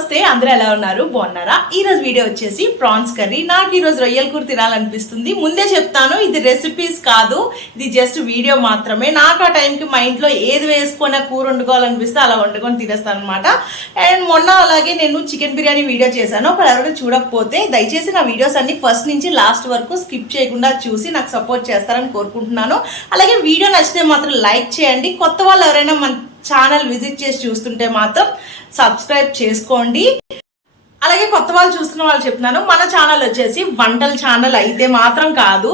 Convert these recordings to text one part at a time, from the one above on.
నమస్తే, అందరూ ఎలా ఉన్నారు? బాగున్నారా? ఈ రోజు వీడియో వచ్చేసి ప్రాన్స్ కర్రీ. నాకు ఈ రోజు రొయ్యల కూర తినాలనిపిస్తుంది. ముందే చెప్తాను, ఇది రెసిపీస్ కాదు, ఇది జస్ట్ వీడియో మాత్రమే. నాకు ఆ టైంకి మా ఇంట్లో ఏది వేసుకొని కూర వండుకోవాలనిపిస్తే అలా వండుకొని తినేస్తాను అనమాట. అండ్ మొన్న అలాగే నేను చికెన్ బిర్యానీ వీడియో చేశాను. ఒకవేళ ఎవరైనా చూడకపోతే దయచేసి నా వీడియోస్ అన్ని ఫస్ట్ నుంచి లాస్ట్ వరకు స్కిప్ చేయకుండా చూసి నాకు సపోర్ట్ చేస్తారని కోరుకుంటున్నాను. అలాగే వీడియో నచ్చితే మాత్రం లైక్ చేయండి. కొత్త వాళ్ళు ఎవరైనా మన ఛానల్ విజిట్ చేసి చూస్తుంటే మాత్రం సబ్స్క్రైబ్ చేసుకోండి. అలాగే కొత్త వాళ్ళు చూస్తున్న వాళ్ళు చెప్తున్నాను, మన ఛానల్ వచ్చేసి వంటల ఛానల్ అయితే మాత్రం కాదు,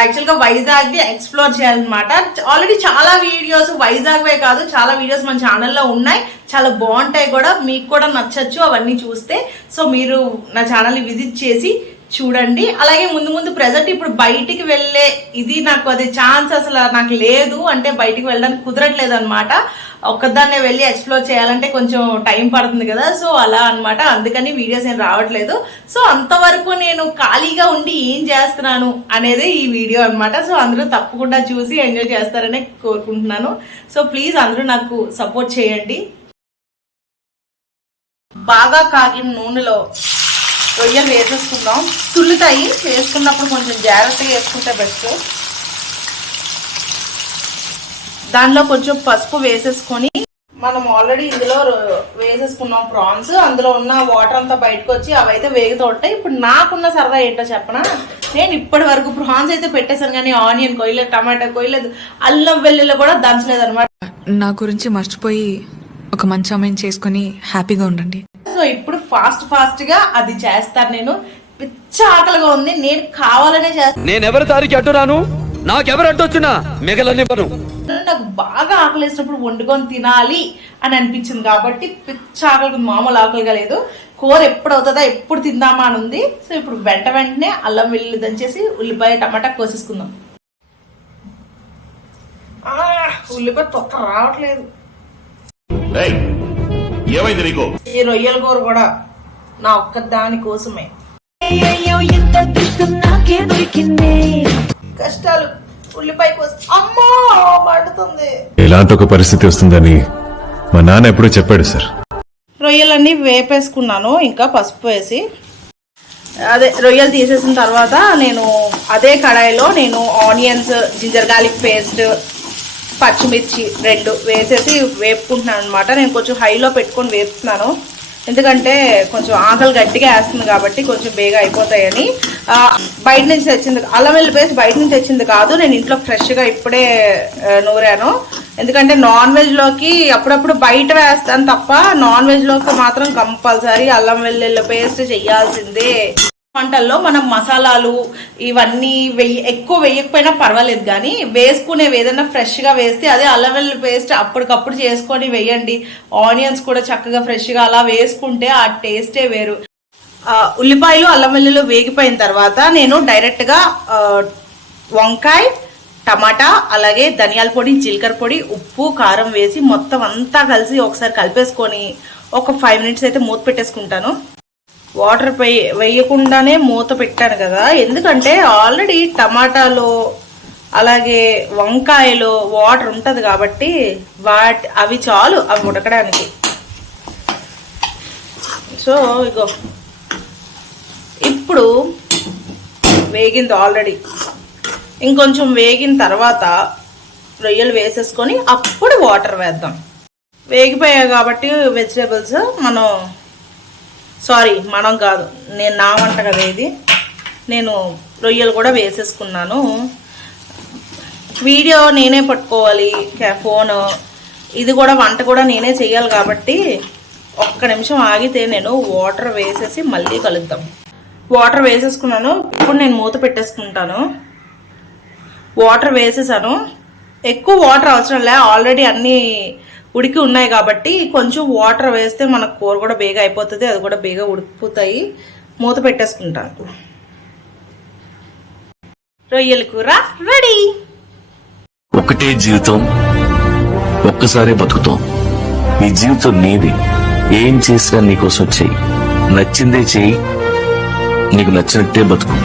యాక్చువల్గా వైజాగ్ని ఎక్స్ప్లోర్ చేయాలన్నమాట. ఆల్రెడీ చాలా వీడియోస్ వైజాగ్వే కాదు, చాలా వీడియోస్ మన ఛానల్లో ఉన్నాయి, చాలా బాగుంటాయి కూడా, మీకు కూడా నచ్చచ్చు అవన్నీ చూస్తే. సో మీరు నా ఛానల్ని విజిట్ చేసి చూడండి. అలాగే ముందు ముందు ప్రెజెంట్ ఇప్పుడు బయటికి వెళ్ళే ఇది నాకు అది ఛాన్స్ అసలు నాకు లేదు, అంటే బయటికి వెళ్ళడానికి కుదరట్లేదు అనమాట. ఒక్కదాన్నే వెళ్ళి ఎక్స్ప్లోర్ చేయాలంటే కొంచెం టైం పడుతుంది కదా, సో అలా అనమాట. అందుకని వీడియోస్ ఏం రావట్లేదు. సో అంతవరకు నేను ఖాళీగా ఉండి ఏం చేస్తున్నాను అనేది ఈ వీడియో అనమాట. సో అందరూ తప్పకుండా చూసి ఎంజాయ్ చేస్తారని కోరుకుంటున్నాను. సో ప్లీజ్ అందరూ నాకు సపోర్ట్ చేయండి. బాగా కాగిన నూనెలో రొయ్యలు వేసేసుకుందాం. తుల్లుతాయి, వేసుకున్నప్పుడు కొంచెం జాగ్రత్తగా వేసుకుంటే బెస్ట్. దానిలో కొంచెం పసుపు వేసేసుకొని మనం ఆల్రెడీ ఇందులో వేసేసుకున్నాం ప్రాన్స్. అందులో ఉన్న వాటర్ అంతా బయటకు వచ్చి అవైతే వేగుతూ ఉంటాయి. ఇప్పుడు నాకున్న సరదా ఏంటో చెప్పనా, నేను ఇప్పటి వరకు ప్రాన్స్ అయితే పెట్టేశాను కానీ ఆనియన్ కొయ్యలేదు, టమాటా కొయ్యలేదు, అల్లం వెల్లుల్లి కూడా దంచలేదు అనమాట. నా గురించి మర్చిపోయి ఒక మంచి అమ్మాయిని చేసుకుని హ్యాపీగా ఉండండి. సో ఇప్పుడు ఫాస్ట్ గా అది చేస్తాను. నేను పిచ్చ ఆకలిగా ఉంది, నేను కావాలనే చేస్తాను. నేను ఎవరి దారికి అడ్డురాను, నాకెవరు అడ్డొచ్చినా మిగలనివ్వను. నాకు బాగా ఆకలి వేసినప్పుడు వండుకొని తినాలి అని అనిపించింది కాబట్టి పిచ్చ ఆకలికి మామూలు ఆకలిగా లేదు. కూర ఎప్పుడు అవుతుందా, ఎప్పుడు తిందామా అని ఉంది. సో ఇప్పుడు వెంటనే అల్లం వెల్లుల్లి దంచేసి ఉల్లిపాయ టమాటా కోసేసుకుందాం. ఉల్లిపాయ తొక్క రావట్లేదు. ఈ రొయ్యల కూర కూడా నా ఒక్క దాని కోసమే. కష్టాలు. ఉల్లిపాయ కోసం అమ్మో మండుతుంది. ఇలాంటి ఒక పరిస్థితి వస్తుందని మా నాన్న ఎప్పుడూ చెప్పాడు సార్. రొయ్యలన్నీ వేపేసుకున్నాను, ఇంకా పసుపు వేసి అదే రొయ్యలు తీసేసిన తర్వాత నేను అదే కడాయిలో నేను ఆనియన్స్, జింజర్ గార్లిక్ పేస్ట్, పచ్చిమిర్చి 2 వేసేసి వేపుకుంటున్నాను అనమాట. నేను కొంచెం హైలో పెట్టుకొని వేపుతున్నాను, ఎందుకంటే కొంచెం ఆకలి గట్టిగా వేస్తుంది కాబట్టి కొంచెం బేగా అయిపోతాయని. బయట నుంచి తెచ్చింది అల్లం వెల్లుల్లి పేస్ట్, బయట నుంచి తెచ్చింది కాదు, నేను ఇంట్లో ఫ్రెష్గా ఇప్పుడే నూరాను. ఎందుకంటే నాన్ వెజ్లోకి అప్పుడప్పుడు బయట వేస్తాను తప్ప నాన్ వెజ్లోకి మాత్రం కంపల్సరీ అల్లం వెల్లుల్లి పేస్ట్ చెయ్యాల్సిందే. వంటల్లో మనం మసాలాలు ఇవన్నీ ఎక్కువ వేయకపోయినా పర్వాలేదు, కానీ వేసుకునేవి ఏదైనా ఫ్రెష్గా వేస్తే అదే అల్లం వెల్లుల్లి పేస్ట్ అప్పటికప్పుడు చేసుకొని వేయండి. ఆనియన్స్ కూడా చక్కగా ఫ్రెష్గా అలా వేసుకుంటే ఆ టేస్టే వేరు. ఉల్లిపాయలు అల్లం వెల్లుల్లి వేగిపోయిన తర్వాత నేను డైరెక్ట్గా వంకాయ, టమాటా, అలాగే ధనియాల పొడి, జీలకర్ర పొడి, ఉప్పు, కారం వేసి మొత్తం అంతా కలిసి ఒకసారి కలిపేసుకొని ఒక 5 మినిట్స్ అయితే మూత పెట్టేసుకుంటాను. వాటర్ వేయకుండానే మూత పెట్టాను కదా, ఎందుకంటే ఆల్రెడీ టమాటాలో అలాగే వంకాయలో వాటర్ ఉంటుంది కాబట్టి అవి చాలు అవి ఉడకడానికి. సో ఇగో ఇప్పుడు వేగింది ఆల్రెడీ. ఇంకొంచెం వేగిన తర్వాత రొయ్యలు వేసేసుకొని అప్పుడు వాటర్ వేద్దాం. వేగిపోయాయి కాబట్టి వెజిటేబుల్స్ మనం కాదు, నేను నా వంట కదా ఇది, నేను రొయ్యలు కూడా వేసేసుకున్నాను. వీడియో నేనే పట్టుకోవాలి, ఫోను ఇది కూడా వంట కూడా నేనే చేయాలి కాబట్టి ఒక్క నిమిషం ఆగితే నేను వాటర్ వేసేసి మళ్ళీ కలుద్దాం. వాటర్ వేసేసుకున్నాను, ఇప్పుడు నేను మూత పెట్టేసుకుంటాను. వాటర్ వేసేసాను, ఎక్కువ వాటర్ అవసరం లే, ఆల్రెడీ అన్నీ ఉడికి ఉన్నాయి కాబట్టి కొంచెం వాటర్ వేస్తే మన కూర కూడా బేగా అయిపోతుంది, అది కూడా బేగా ఉడికిపోతాయి. మూత పెట్టేసుకుంటాను. రొయ్యల కూర రెడీ. ఒకటే జీవితం, ఒక్కసారే బతుకుతాం. ఈ జీవితం నీది, ఏం చేసినా నీకోసం చెయ్యి, నచ్చిందే చెయ్యి, నీకు నచ్చినట్టే బతుకు.